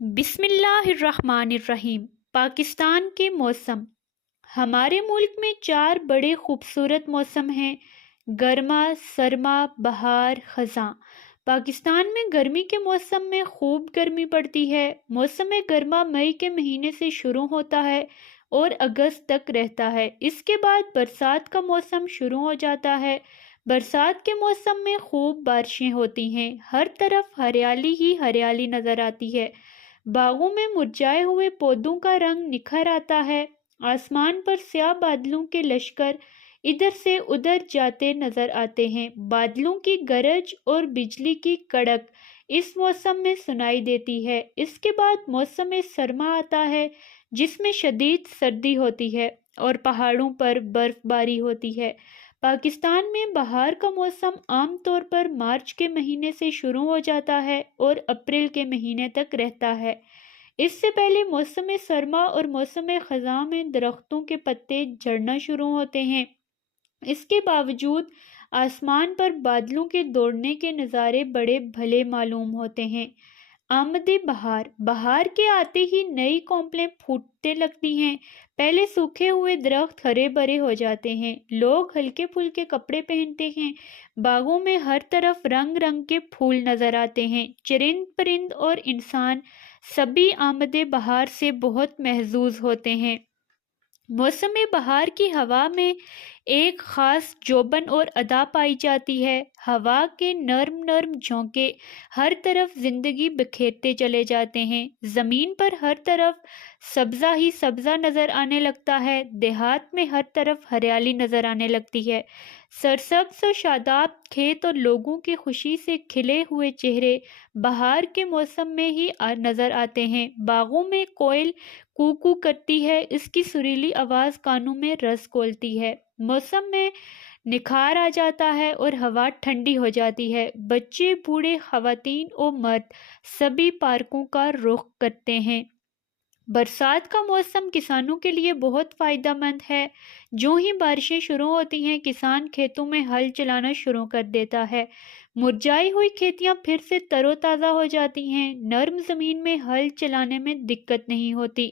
بسم اللہ الرحمن الرحیم۔ پاکستان کے موسم۔ ہمارے ملک میں 4 بڑے خوبصورت موسم ہیں: گرما، سرما، بہار، خزاں۔ پاکستان میں گرمی کے موسم میں خوب گرمی پڑتی ہے۔ موسم گرما مئی کے مہینے سے شروع ہوتا ہے اور اگست تک رہتا ہے۔ اس کے بعد برسات کا موسم شروع ہو جاتا ہے۔ برسات کے موسم میں خوب بارشیں ہوتی ہیں، ہر طرف ہریالی ہی ہریالی نظر آتی ہے۔ باغوں میں مرجھائے ہوئے پودوں کا رنگ نکھر آتا ہے۔ آسمان پر سیاہ بادلوں کے لشکر ادھر سے ادھر جاتے نظر آتے ہیں۔ بادلوں کی گرج اور بجلی کی کڑک اس موسم میں سنائی دیتی ہے۔ اس کے بعد موسم سرما آتا ہے، جس میں شدید سردی ہوتی ہے اور پہاڑوں پر برف باری ہوتی ہے۔ پاکستان میں بہار کا موسم عام طور پر مارچ کے مہینے سے شروع ہو جاتا ہے اور اپریل کے مہینے تک رہتا ہے۔ اس سے پہلے موسم سرما اور موسم خزاں میں درختوں کے پتے جھڑنا شروع ہوتے ہیں۔ اس کے باوجود آسمان پر بادلوں کے دوڑنے کے نظارے بڑے بھلے معلوم ہوتے ہیں۔ آمد بہار۔ بہار کے آتے ہی نئی کونپلیں پھوٹنے لگتی ہیں۔ پہلے سوکھے ہوئے درخت ہرے بھرے ہو جاتے ہیں۔ لوگ ہلکے پھلکے کپڑے پہنتے ہیں۔ باغوں میں ہر طرف رنگ رنگ کے پھول نظر آتے ہیں۔ چرند پرند اور انسان سبھی آمد بہار سے بہت محظوظ ہوتے ہیں۔ موسم بہار کی ہوا میں ایک خاص جوبن اور ادا پائی جاتی ہے۔ ہوا کے نرم نرم جھونکے ہر طرف زندگی بکھیرتے چلے جاتے ہیں۔ زمین پر ہر طرف سبزہ ہی سبزہ نظر آنے لگتا ہے۔ دیہات میں ہر طرف ہریالی نظر آنے لگتی ہے۔ سرسبز و شاداب کھیت اور لوگوں کے خوشی سے کھلے ہوئے چہرے بہار کے موسم میں ہی نظر آتے ہیں۔ باغوں میں کوئل کوکو کرتی ہے، اس کی سریلی آواز کانوں میں رس گھولتی ہے۔ موسم میں نکھار آ جاتا ہے اور ہوا ٹھنڈی ہو جاتی ہے۔ بچے، بوڑھے، خواتین و مرد سبھی پارکوں کا رخ کرتے ہیں۔ برسات کا موسم کسانوں کے لیے بہت فائدہ مند ہے۔ جو ہی بارشیں شروع ہوتی ہیں، کسان کھیتوں میں ہل چلانا شروع کر دیتا ہے۔ مرجھائی ہوئی کھیتیاں پھر سے تر و تازہ ہو جاتی ہیں۔ نرم زمین میں ہل چلانے میں دقت نہیں ہوتی۔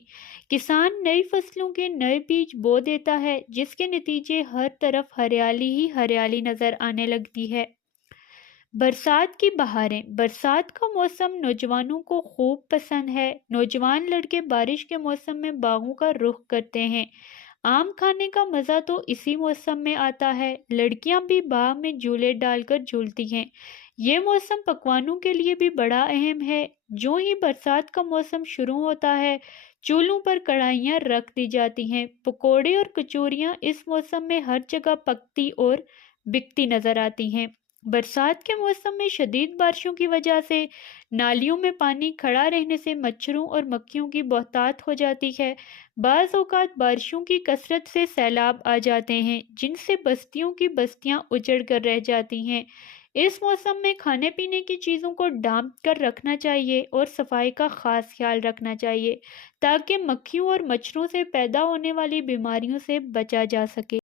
کسان نئی فصلوں کے نئے بیج بو دیتا ہے، جس کے نتیجے ہر طرف ہریالی ہی ہریالی نظر آنے لگتی ہے۔ برسات کی بہاریں۔ برسات کا موسم نوجوانوں کو خوب پسند ہے۔ نوجوان لڑکے بارش کے موسم میں باغوں کا رخ کرتے ہیں۔ آم کھانے کا مزہ تو اسی موسم میں آتا ہے۔ لڑکیاں بھی باغ میں جھولے ڈال کر جھولتی ہیں۔ یہ موسم پکوانوں کے لیے بھی بڑا اہم ہے۔ جو ہی برسات کا موسم شروع ہوتا ہے، چولہوں پر کڑھائیاں رکھ دی جاتی ہیں۔ پکوڑے اور کچوریاں اس موسم میں ہر جگہ پکتی اور بکتی نظر آتی ہیں۔ برسات کے موسم میں شدید بارشوں کی وجہ سے نالیوں میں پانی کھڑا رہنے سے مچھروں اور مکھیوں کی بہتات ہو جاتی ہے۔ بعض اوقات بارشوں کی کثرت سے سیلاب آ جاتے ہیں، جن سے بستیوں کی بستیاں اجڑ کر رہ جاتی ہیں۔ اس موسم میں کھانے پینے کی چیزوں کو ڈھانپ کر رکھنا چاہیے اور صفائی کا خاص خیال رکھنا چاہیے، تاکہ مکھیوں اور مچھروں سے پیدا ہونے والی بیماریوں سے بچا جا سکے۔